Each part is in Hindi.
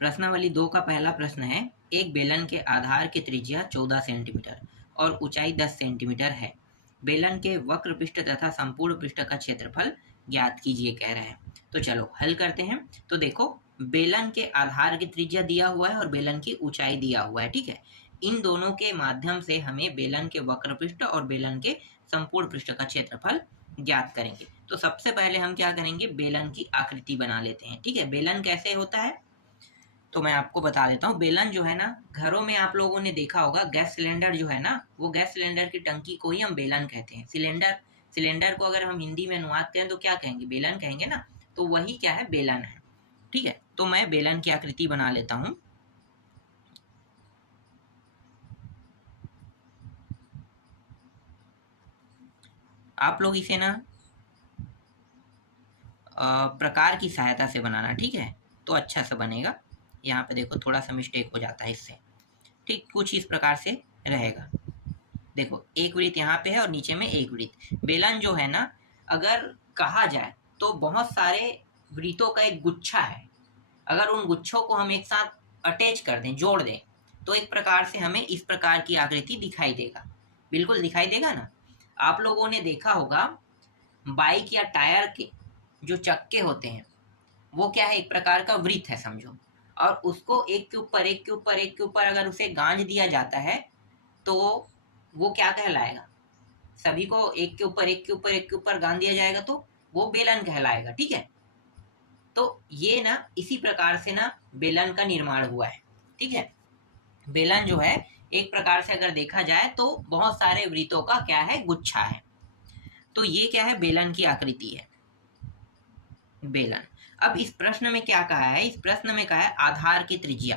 प्रश्नावली 2 का पहला प्रश्न है, एक बेलन के आधार की त्रिज्या 14 सेंटीमीटर और ऊंचाई 10 सेंटीमीटर है। बेलन के वक्र पृष्ठ तथा संपूर्ण पृष्ठ का क्षेत्रफल ज्ञात कीजिए कह रहे हैं। तो चलो हल करते हैं। तो देखो, बेलन के आधार की त्रिज्या दिया हुआ है और बेलन की ऊंचाई दिया हुआ है, ठीक है। इन दोनों के माध्यम से हमें बेलन के वक्र पृष्ठ और बेलन के संपूर्ण पृष्ठ का क्षेत्रफल ज्ञात करेंगे। तो सबसे पहले हम क्या करेंगे, बेलन की आकृति बना लेते हैं, ठीक है। बेलन कैसे होता है तो मैं आपको बता देता हूँ। बेलन जो है ना, घरों में आप लोगों ने देखा होगा, गैस सिलेंडर जो है ना, वो गैस सिलेंडर की टंकी को ही हम बेलन कहते हैं। सिलेंडर को अगर हम हिंदी में अनुवाद करें तो क्या कहेंगे, बेलन कहेंगे ना। तो वही क्या है, बेलन है, ठीक है। तो मैं बेलन की आकृति बना लेता हूँ। आप लोग इसे ना प्रकार की सहायता से बनाना, ठीक है, तो अच्छा से बनेगा। यहाँ पे देखो थोड़ा सा मिस्टेक हो जाता है इससे, ठीक। कुछ इस प्रकार से रहेगा। देखो, एक वृत्त यहाँ पे है और नीचे में एक वृत्त। बेलन जो है ना, अगर कहा जाए तो बहुत सारे वृत्तों का एक गुच्छा है। अगर उन गुच्छों को हम एक साथ अटैच कर दें, जोड़ दें, तो एक प्रकार से हमें इस प्रकार की आकृति दिखाई देगा। बिल्कुल दिखाई देगा ना। आप लोगों ने देखा होगा, बाइक या टायर के जो चक्के होते हैं वो क्या है, एक प्रकार का वृत्त है समझो। और उसको एक के ऊपर एक के ऊपर एक के ऊपर अगर उसे गांज दिया जाता है तो वो क्या कहलाएगा, सभी को एक के ऊपर एक के ऊपर एक के ऊपर गांध दिया जाएगा तो वो बेलन कहलाएगा, ठीक है। तो ये ना इसी प्रकार से ना बेलन का निर्माण हुआ है, ठीक है। बेलन जो है एक प्रकार से अगर देखा जाए तो बहुत सारे वृत्तों का क्या है, गुच्छा है। तो ये क्या है, बेलन की आकृति है, बेलन। अब इस प्रश्न में क्या कहा है, इस प्रश्न में कहा है आधार की त्रिज्या,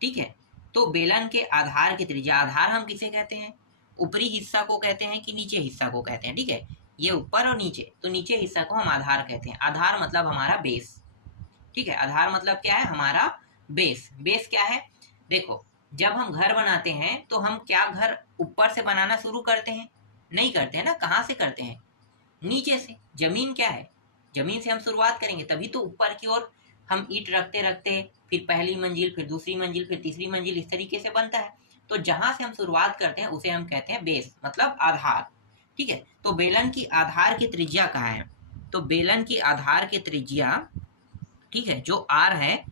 ठीक है। तो बेलन के आधार की त्रिज्या, आधार हम किसे कहते हैं, ऊपरी हिस्सा को कहते हैं कि नीचे हिस्सा को कहते हैं, ठीक है। ये ऊपर और नीचे, तो नीचे हिस्सा को हम आधार कहते हैं। आधार मतलब हमारा बेस, ठीक है। आधार मतलब क्या है, हमारा बेस। बेस क्या है, देखो, जब हम घर बनाते हैं तो हम क्या घर ऊपर से बनाना शुरू करते हैं, नहीं करते हैं ना। कहाँ से करते हैं, नीचे से। जमीन क्या है, जमीन से हम शुरुआत करेंगे, तभी तो ऊपर की ओर हम ईंट रखते रखते फिर पहली मंजिल, फिर दूसरी मंजिल, फिर तीसरी मंजिल, इस तरीके से बनता है। तो जहां से हम शुरुआत करते हैं उसे हम कहते हैं बेस, मतलब आधार, ठीक है। तो बेलन की आधार की त्रिज्या कहाँ है, तो बेलन की आधार की त्रिज्या, ठीक है, जो आर है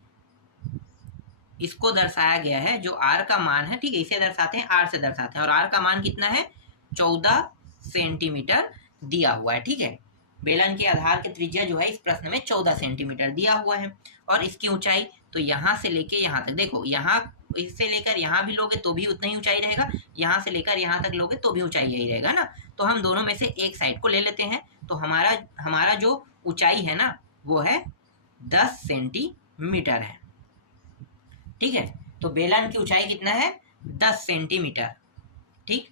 इसको दर्शाया गया है, जो आर का मान है, ठीक है, इसे दर्शाते हैं, आर से दर्शाते हैं। और आर का मान कितना है, 14 सेंटीमीटर दिया हुआ है, ठीक है। बेलन के आधार की त्रिज्या जो है इस प्रश्न में 14 सेंटीमीटर दिया हुआ है। और इसकी ऊंचाई तो यहाँ से लेके यहाँ तक, देखो यहाँ इससे लेकर यहाँ भी लोगे तो भी उतना ही ऊंचाई रहेगा, यहाँ से लेकर यहाँ तक लोगे तो भी ऊंचाई यही रहेगा ना। तो हम दोनों में से एक साइड को ले लेते हैं। तो हमारा जो ऊंचाई है ना वो है 10 सेंटीमीटर है, ठीक है। तो बेलन की ऊंचाई कितना है, 10 सेंटीमीटर, ठीक।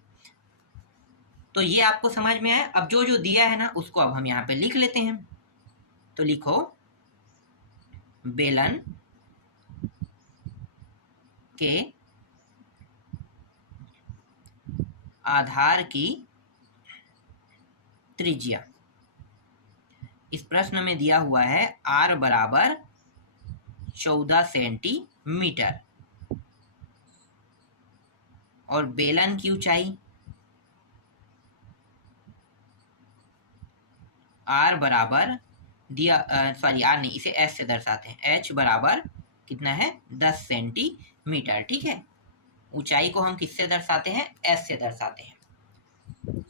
तो ये आपको समझ में आया। अब जो जो दिया है ना उसको अब हम यहाँ पे लिख लेते हैं। तो लिखो, बेलन के आधार की त्रिज्या, इस प्रश्न में दिया हुआ है r बराबर 14 सेंटीमीटर और बेलन की ऊंचाई r बराबर दिया, सॉरी r नहीं, इसे s से दर्शाते हैं, h बराबर कितना है, 10 सेंटीमीटर, ठीक है। ऊंचाई को हम किससे दर्शाते हैं, s से दर्शाते हैं।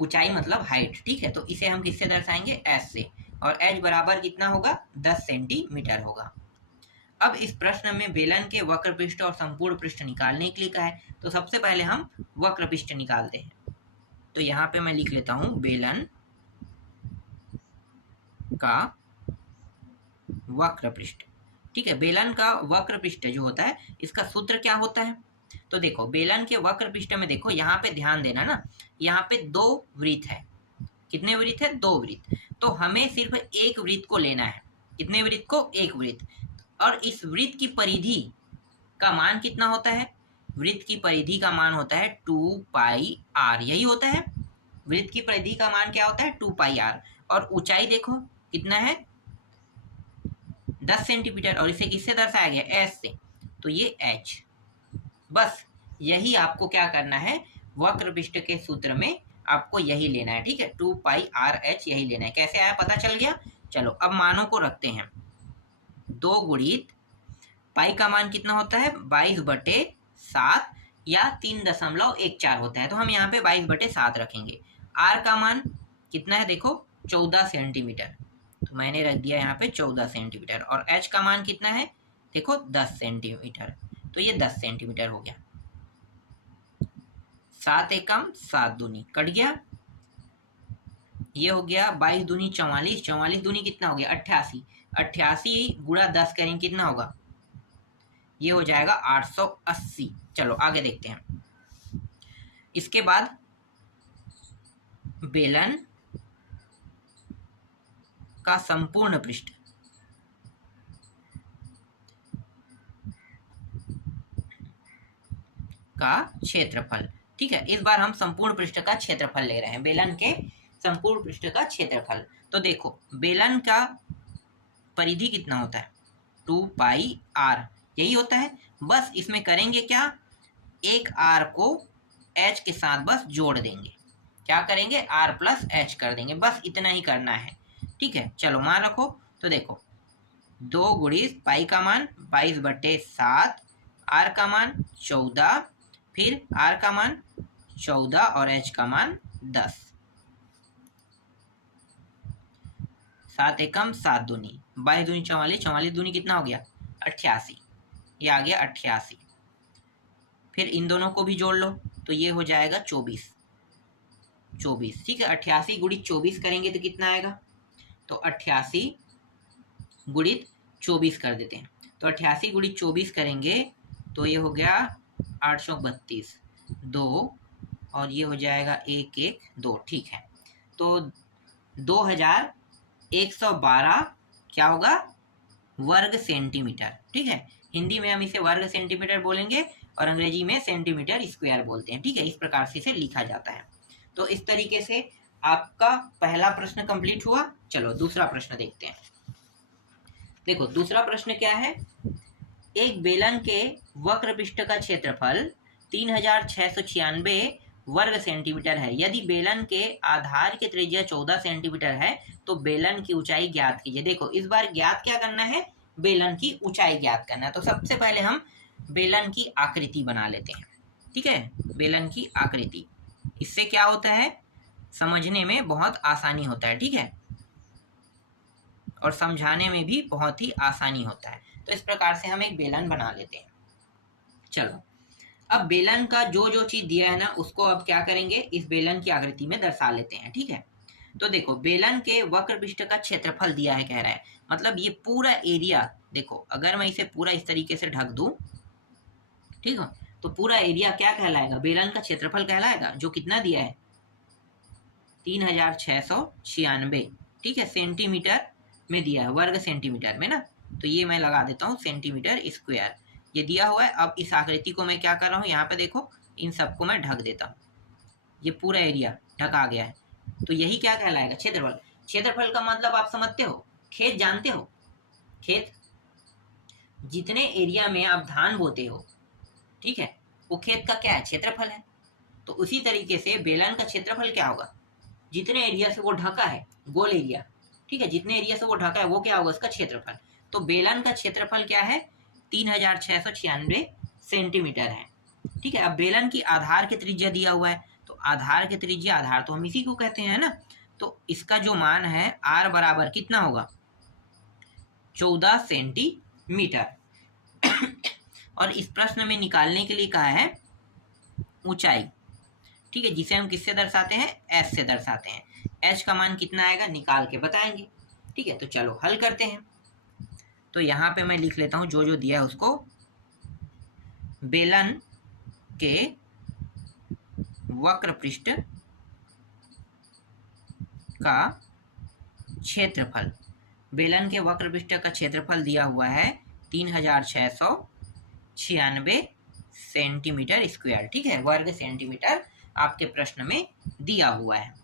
ऊंचाई मतलब हाइट, ठीक है। तो इसे हम किससे दर्शाएंगे, s से। और h बराबर कितना होगा, 10 सेंटीमीटर होगा। अब इस प्रश्न में बेलन के वक्र पृष्ठ और संपूर्ण पृष्ठ निकालने के लिए कहा है। तो सबसे पहले हम वक्र पृष्ठ निकालते हैं। तो यहाँ पे मैं लिख लेता हूँ, बेलन का वक्र पृष्ठ, ठीक है। बेलन का वक्र पृष्ठ जो होता है इसका सूत्र क्या होता है, तो देखो बेलन के वक्र पृष्ठ में देखो, यहाँ पे ध्यान देना ना, यहाँ पे 2 वृत्त है। कितने वृत्त है, 2 वृत्त। तो हमें सिर्फ एक वृत्त को लेना है। कितने वृत्त को, एक वृत्त। और इस वृत्त की परिधि का मान कितना होता है, वृत्त की परिधि का मान होता है 2 पाई r, यही होता है। वृत्त की परिधि का मान क्या होता है, 2 पाई r। और ऊंचाई देखो कितना है, 10 सेंटीमीटर, और इसे किससे दर्शाया गया, एस से, तो ये एच। बस यही आपको क्या करना है, वक्र पृष्ठ के सूत्र में आपको यही लेना है, ठीक है, 2 पाई आर एच यही लेना है। कैसे आया पता चल गया। चलो अब मानों को रखते हैं, 2 गुणित पाई का मान कितना होता है 22/7 या 3.14 होता है, तो हम यहाँ पे 22/7 रखेंगे। आर का मान कितना है देखो 14 सेंटीमीटर, तो मैंने रख दिया यहाँ पे 14 सेंटीमीटर। और एच का मान कितना है देखो 10 सेंटीमीटर, तो ये 10 सेंटीमीटर हो गया। 7 एकम 7 दूनी कट गया, ये हो गया 22 दूनी 44, 44 दूनी कितना हो गया 88, 88 गुणा 10 करेंगे कितना होगा, ये हो जाएगा 880। चलो आगे देखते हैं। इसके बाद बेलन का संपूर्ण पृष्ठ का क्षेत्रफल, ठीक है, इस बार हम संपूर्ण पृष्ठ का क्षेत्रफल ले रहे हैं, बेलन के संपूर्ण पृष्ठ का क्षेत्रफल। तो देखो बेलन का परिधि कितना होता है 2 पाई आर, यही होता है। बस इसमें करेंगे क्या, एक आर को एच के साथ बस जोड़ देंगे, क्या करेंगे आर प्लस एच कर देंगे, बस इतना ही करना है, ठीक है। चलो मान रखो, तो देखो 2 गुणित पाई का मान 22/7, आर का मान 14, फिर आर का मान 14 और एच का मान 10, 7 एकम 7 दूनी, 22 दूनी 44, 44 दूनी कितना हो गया 88, ये आ गया 88। फिर इन दोनों को भी जोड़ लो तो ये हो जाएगा 24, ठीक है। 88 गुणित 24 करेंगे तो कितना आएगा, तो 88 गुणित 24 कर देते हैं, तो 88 गुणित 24 करेंगे तो ये हो गया 832, 2 और ये हो जाएगा 1 1 2, ठीक है। तो 2112 क्या होगा वर्ग सेंटीमीटर, ठीक है। हिंदी में हम इसे वर्ग सेंटीमीटर बोलेंगे और अंग्रेजी में सेंटीमीटर स्क्वायर बोलते हैं, ठीक है। इस प्रकार से इसे लिखा जाता है। तो इस तरीके से आपका पहला प्रश्न कंप्लीट हुआ। चलो दूसरा प्रश्न देखते हैं। देखो दूसरा प्रश्न क्या है, एक बेलन के वक्र पृष्ठ का क्षेत्रफल 3696 वर्ग सेंटीमीटर है। यदि बेलन के आधार की त्रिज्या 14 सेंटीमीटर है तो बेलन की ऊंचाई ज्ञात कीजिए। देखो इस बार ज्ञात क्या करना है, बेलन की ऊंचाई ज्ञात करना है। तो सबसे पहले हम बेलन की आकृति बना लेते हैं, ठीक है। बेलन की आकृति, इससे क्या होता है समझने में बहुत आसानी होता है, ठीक है, और समझाने में भी बहुत ही आसानी होता है। तो इस प्रकार से हम एक बेलन बना लेते हैं। चलो अब बेलन का जो जो चीज दिया है ना उसको अब क्या करेंगे, इस बेलन की आकृति में दर्शा लेते हैं, ठीक है। तो देखो बेलन के वक्र पृष्ठ का क्षेत्रफल दिया है, कह रहा है मतलब ये पूरा एरिया, देखो अगर मैं इसे पूरा इस तरीके से ढक दूं, ठीक है, तो पूरा एरिया क्या कहलाएगा, बेलन का क्षेत्रफल कहलाएगा, जो कितना दिया है 3696, ठीक है, सेंटीमीटर में दिया है, वर्ग सेंटीमीटर में ना। तो ये मैं लगा देता हूँ सेंटीमीटर स्क्वायर, ये दिया हुआ है। अब इस आकृति को मैं क्या कर रहा हूँ, यहाँ पे देखो इन सबको मैं ढक देता हूँ, ये पूरा एरिया ढका गया है। तो यही क्या कहलाएगा क्षेत्रफल। क्षेत्रफल का मतलब आप समझते हो, खेत जानते हो, खेत जितने एरिया में आप धान बोते हो, ठीक है, वो खेत का क्या है क्षेत्रफल है। तो उसी तरीके से बेलन का क्षेत्रफल क्या होगा, जितने एरिया से वो ढका है, गोल एरिया, ठीक है, जितने एरिया से वो ढका है वो क्या होगा उसका क्षेत्रफल। तो बेलन का क्षेत्रफल क्या है 3696 सेंटीमीटर है, ठीक है। अब बेलन की आधार की त्रिज्या दिया हुआ है, तो आधार की त्रिज्या, आधार तो हम इसी को कहते हैं ना, तो इसका जो मान है आर बराबर कितना होगा 14 सेंटीमीटर। और इस प्रश्न में निकालने के लिए कहा है ऊंचाई, ठीक है, जिसे हम किससे दर्शाते हैं एस से दर्शाते हैं। एच का मान कितना आएगा निकाल के बताएंगे, ठीक है। तो चलो हल करते हैं। तो यहाँ पे मैं लिख लेता हूँ जो जो दिया है उसको। बेलन के वक्र पृष्ठ का क्षेत्रफल, बेलन के वक्र पृष्ठ का क्षेत्रफल दिया हुआ है 3696 सेंटीमीटर स्क्वायर, ठीक है, वर्ग सेंटीमीटर आपके प्रश्न में दिया हुआ है।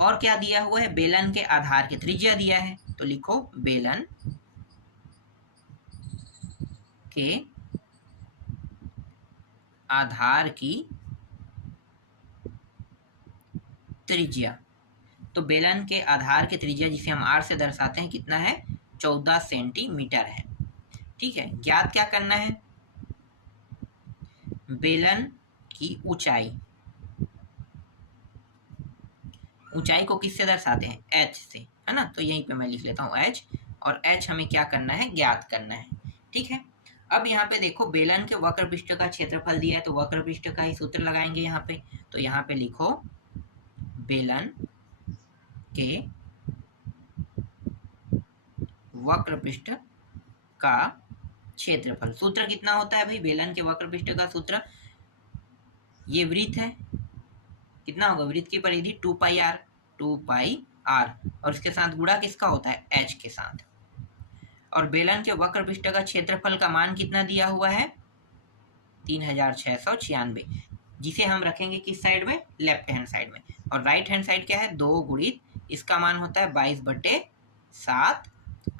और क्या दिया हुआ है, बेलन के आधार की त्रिज्या दिया है, तो लिखो बेलन के आधार की त्रिज्या, तो बेलन के आधार की त्रिज्या जिसे हम r से दर्शाते हैं कितना है, 14 सेंटीमीटर है। ठीक है, ज्ञात क्या करना है, बेलन की ऊंचाई, ऊंचाई को किससे दर्शाते हैं, h से, है ना। तो यहीं पे मैं लिख लेता हूँ h, और h हमें क्या करना है, ज्ञात करना है। ठीक है, अब यहाँ पे देखो बेलन के वक्र पृष्ठ का क्षेत्रफल दिया है, तो वक्र पृष्ठ का ही सूत्र लगाएंगे यहाँ पे। तो यहाँ पे लिखो बेलन के वक्र पृष्ठ का क्षेत्रफल, सूत्र कितना होता है भाई बेलन के वक्र पृष्ठ का सूत्र, ये वृत्त है, कितना होगा, वृत्त की परिधि 2 पाई r, 2 पाई r, और इसके साथ गुणा किसका होता है, h के साथ। और बेलन के वक्र पृष्ठ का क्षेत्रफल का मान कितना दिया हुआ है, 3696, जिसे हम रखेंगे किस साइड में, लेफ्ट हैंड साइड में। और राइट हैंड साइड क्या है, 2 गुणित इसका मान होता है 22/7,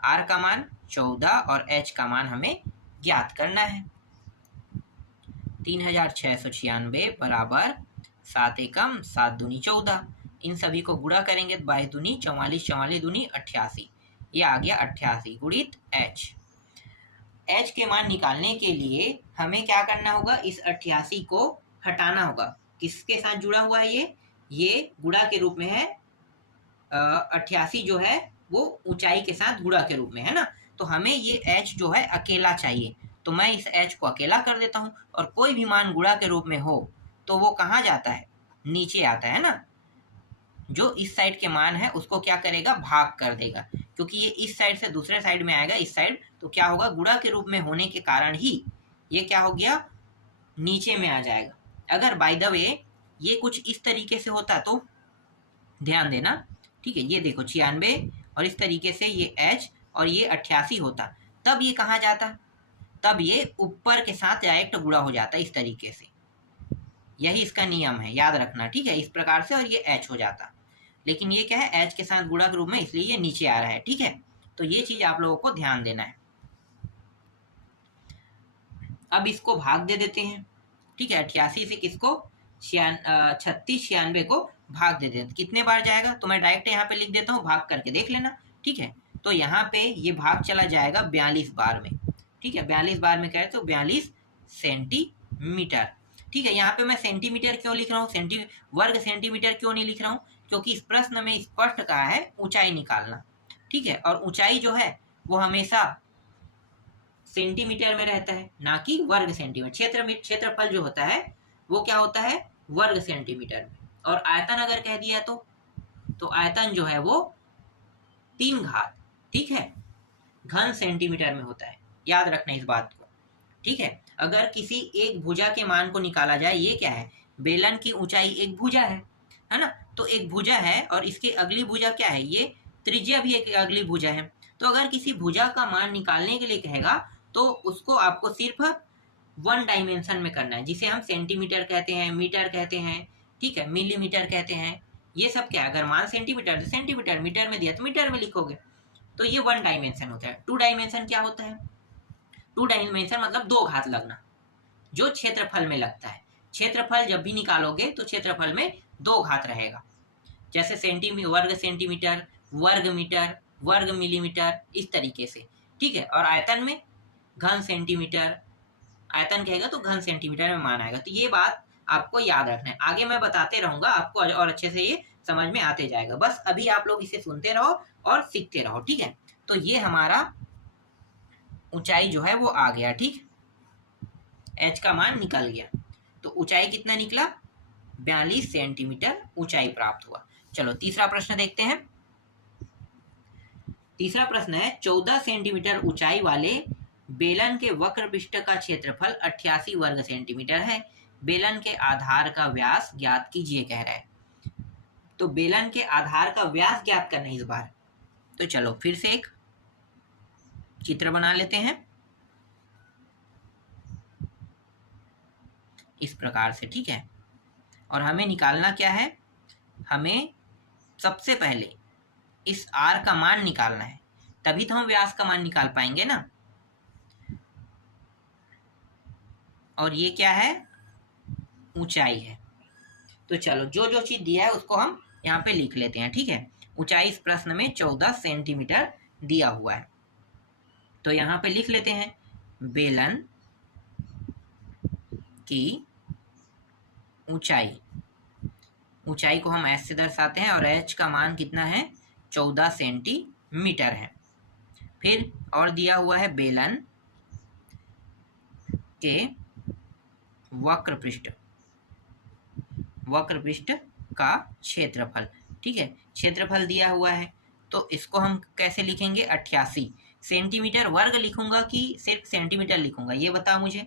r का मान 14 और h का मान हमें ज्ञात करना है। 3696 बराबर 7 एकम 7 दूनी 14, इन सभी को गुणा करेंगे तो 22 दूनी 44, 44 दूनी 88, ये आ गया 88 गुणित h। h के मान निकालने के लिए हमें क्या करना होगा, इस 88 को हटाना होगा। किसके साथ जुड़ा हुआ है ये गुणा के रूप में है, 88 जो है वो ऊंचाई के साथ गुणा के रूप में है ना। तो हमें ये h जो है अकेला चाहिए, तो मैं इस h को अकेला कर देता हूँ। और कोई भी मान गुणा के रूप में हो तो वो कहाँ जाता है, नीचे आता है ना। जो इस साइड के मान है उसको क्या करेगा, भाग कर देगा, क्योंकि ये इस साइड से दूसरे साइड में आएगा, इस साइड, तो क्या होगा, गुणा के रूप में होने के कारण ही ये क्या हो गया, नीचे में आ जाएगा। अगर बाय द वे ये कुछ इस तरीके से होता तो ध्यान देना, ठीक है, ये देखो 96 और इस तरीके से ये h और ये 88 होता, तब ये कहाँ जाता, तब ये ऊपर के साथ डायरेक्ट गुणा हो जाता इस तरीके से। यही इसका नियम है, याद रखना, ठीक है, इस प्रकार से, और ये h हो जाता। लेकिन ये क्या है, h के साथ गुणा के रूप में, इसलिए ये नीचे आ रहा है। ठीक है, तो ये चीज आप लोगों को ध्यान देना है। अब इसको भाग दे देते हैं। ठीक है, 88 से किसको, 36 96 को भाग दे देते हैं। कितने बार जाएगा, तो मैं डायरेक्ट यहाँ पे लिख देता हूँ, भाग करके देख लेना। ठीक है, तो यहाँ पे ये भाग चला जाएगा 42 बार में। ठीक है, 42 बार में कहे तो 42 सेंटीमीटर। ठीक है, यहाँ पे मैं सेंटीमीटर क्यों लिख रहा हूँ, वर्ग सेंटीमीटर क्यों नहीं लिख रहा हूँ, क्योंकि इस प्रश्न में स्पष्ट कहा है ऊंचाई निकालना। ठीक है, और ऊंचाई जो है वो हमेशा सेंटीमीटर में रहता है, ना कि वर्ग सेंटीमीटर। क्षेत्रफल जो होता है वो क्या होता है, वर्ग सेंटीमीटर में। और आयतन अगर कह दिया तो आयतन जो है वो 3 घात, ठीक है, घन सेंटीमीटर में होता है। याद रखना इस बात को। ठीक है, अगर किसी एक भुजा के मान को निकाला जाए, ये क्या है, बेलन की ऊंचाई एक भुजा है ना, तो एक भुजा है और इसकी अगली भुजा क्या है, ये त्रिज्या भी एक अगली भुजा है। तो अगर किसी भुजा का मान निकालने के लिए कहेगा तो उसको आपको सिर्फ 1 डायमेंशन में करना है, जिसे हम सेंटीमीटर कहते हैं, मीटर कहते हैं, ठीक है, मिलीमीटर कहते हैं। ये सब क्या है, अगर मान सेंटीमीटर तो सेंटीमीटर, मीटर में दिया तो मीटर में लिखोगे। तो ये 1 डायमेंशन होता है। 2 डायमेंशन क्या होता है, 2 डायमेंशन मतलब 2 घात लगना, जो क्षेत्रफल में लगता है। क्षेत्रफल जब भी निकालोगे तो क्षेत्रफल में 2 घात रहेगा, जैसे वर्ग सेंटीमीटर, वर्ग मीटर, वर्ग मिलीमीटर, इस तरीके से। ठीक है, और आयतन में घन सेंटीमीटर, आयतन कहेगा तो घन सेंटीमीटर में मान आएगा। तो ये बात आपको याद रखना है, आगे मैं बताते रहूंगा आपको और अच्छे से ये समझ में आते जाएगा। बस अभी आप लोग इसे सुनते रहो और सीखते रहो। ठीक है, तो ये हमारा ऊंचाई जो है वो आ गया। ठीक, h का मान निकल गया, तो ऊंचाई कितना निकला, 42 सेंटीमीटर ऊंचाई प्राप्त हुआ। चलो तीसरा प्रश्न देखते हैं। तीसरा प्रश्न है, 14 सेंटीमीटर ऊंचाई वाले बेलन के वक्र पृष्ठ का क्षेत्रफल 88 वर्ग सेंटीमीटर है। बेलन के आधार का व्यास ज्ञात कीजिए कह रहा है। तो बेलन के आधार का व्यास ज्ञात करना है इस बार। तो चलो फिर से एक चित्र बना लेते हैं इस प्रकार से। ठीक है, और हमें निकालना क्या है, हमें सबसे पहले इस r का मान निकालना है, तभी तो हम व्यास का मान निकाल पाएंगे ना। और ये क्या है, ऊंचाई है। तो चलो जो जो चीज दिया है उसको हम यहाँ पे लिख लेते हैं, ठीक है। ऊंचाई इस प्रश्न में 14 सेंटीमीटर दिया हुआ है, तो यहाँ पे लिख लेते हैं बेलन की ऊंचाई, ऊंचाई को हम एच से दर्शाते हैं और एच का मान कितना है, 14 सेंटीमीटर है। फिर और दिया हुआ है बेलन के वक्र पृष्ठ का क्षेत्रफल, ठीक है। क्षेत्रफल दिया हुआ है तो इसको हम कैसे लिखेंगे, 88 सेंटीमीटर। वर्ग लिखूंगा कि सिर्फ सेंटीमीटर लिखूंगा, ये बताओ मुझे।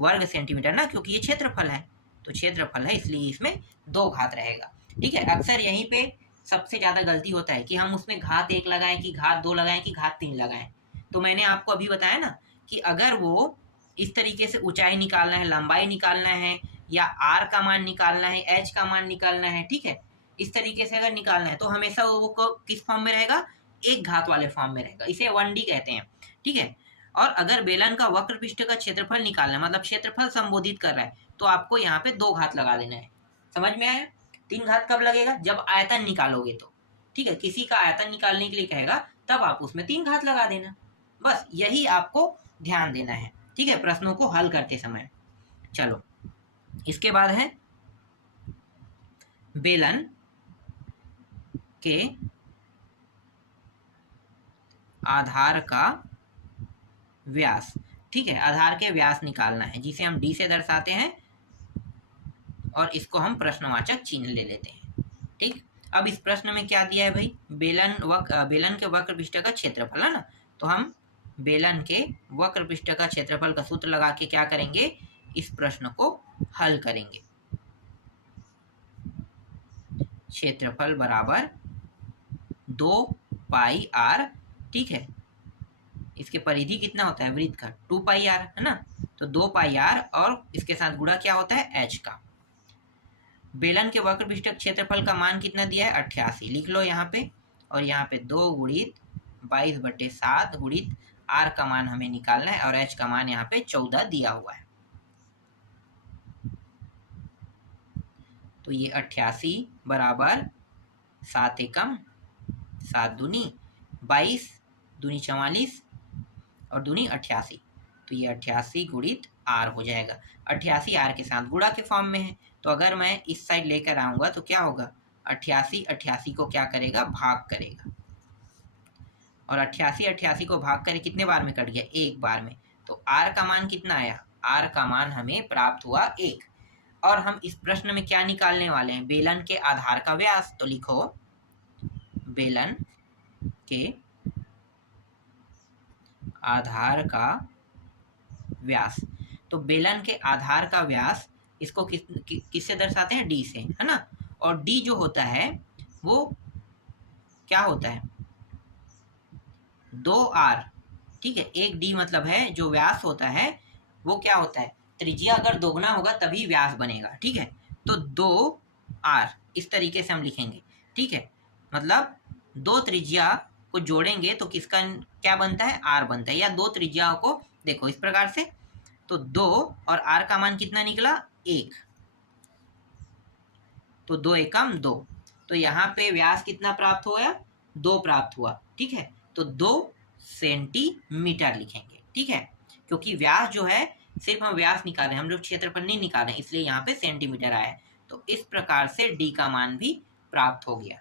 वर्ग सेंटीमीटर ना, क्योंकि ये क्षेत्रफल है, तो क्षेत्रफल है इसलिए इसमें 2 घात रहेगा, ठीक है। अक्सर यहीं पे सबसे ज़्यादा गलती होता है कि हम उसमें घात 1 लगाएं कि घात 2 लगाएं कि घात 3 लगाएं। तो मैंने आपको अभी बताया ना कि अगर वो इस तरीके से ऊंचाई निकालना है, लंबाई निकालना है, या आर का मान निकालना है, एच का मान निकालना है, ठीक है, इस तरीके से अगर निकालना है तो हमेशा वो किस फॉर्म में रहेगा, एक घात वाले फॉर्म में रहेगा, इसे 1D कहते हैं, ठीक है। और अगर बेलन का वक्र पृष्ठ का क्षेत्रफल निकालना है, मतलब क्षेत्रफल संबोधित कर रहा है, तो आपको यहाँ पे 2 घात लगा देना है। समझ में आया? 3 घात कब लगेगा, जब आयतन निकालोगे तो, ठीक है। किसी का आयतन निकालने के लिए कहेगा तब आप उसमें 3 घात लगा देना, बस यही आपको ध्यान देना है, ठीक है, प्रश्नों को हल करते समय। चलो इसके बाद है बेलन के आधार का व्यास, ठीक है। आधार के व्यास निकालना है, जिसे हम डी से दर्शाते हैं और इसको हम प्रश्नवाचक चिन्ह ले लेते हैं, ठीक। अब इस प्रश्न में क्या दिया है भाई, बेलन के वक्र पृष्ठ का क्षेत्रफल है ना, तो हम बेलन के वक्र पृष्ठ का क्षेत्रफल का सूत्र लगा के क्या करेंगे, इस प्रश्न को हल करेंगे। क्षेत्रफल बराबर 2 पाई आर, ठीक है। इसके परिधि कितना होता है वृत्त का, 2 पाई आर है ना, तो 2 पाई आर और इसके साथ गुणा क्या होता है, एच का। बेलन के वक्र पृष्ठ क्षेत्रफल का मान कितना दिया है, 88 लिख लो यहाँ पे, और यहाँ पे 2 गुणित 22/7 गुणित आर का मान हमें निकालना है और एच का मान यहाँ पे 14 दिया हुआ है। तो ये 88 बराबर 7 एकम 7 दूनी 22 दूनी 44 और दूनी 88, तो ये 88 गुणित आर हो जाएगा। 88 आर के साथ गुणा के फॉर्म में है, तो अगर मैं इस साइड लेकर आऊँगा तो क्या होगा, 88 को क्या करेगा, भाग करेगा, और 88 को भाग करे कितने बार में कट गया, एक बार में। तो आर का मान कितना आया, आर का मान हमें प्राप्त हुआ 1। और हम इस प्रश्न में क्या निकालने वाले हैं, बेलन के आधार का व्यास, तो लिखो बेलन के आधार का व्यास। तो बेलन के आधार का व्यास इसको किससे दर्शाते हैं, डी से, है ना। और डी जो होता है वो क्या होता है, 2r, ठीक है। एक डी मतलब है जो व्यास होता है वो क्या होता है, त्रिज्या अगर दोगुना होगा तभी व्यास बनेगा, ठीक है। तो 2r इस तरीके से हम लिखेंगे, ठीक है। मतलब 2 त्रिज्या को जोड़ेंगे तो किसका क्या बनता है, r बनता है। या 2 त्रिज्याओं को देखो इस प्रकार से, तो 2 और r का मान कितना निकला, 1, तो 2 एकम 2, तो यहाँ पे व्यास कितना प्राप्त हुआ, 2 प्राप्त हुआ, ठीक है। तो 2 सेंटीमीटर लिखेंगे, ठीक है, क्योंकि व्यास जो है सिर्फ हम व्यास निकाल रहे हैं, हम लोग क्षेत्रफल नहीं निकाल रहे हैं, इसलिए यहाँ पे सेंटीमीटर आया है। तो इस प्रकार से डी का मान भी प्राप्त हो गया।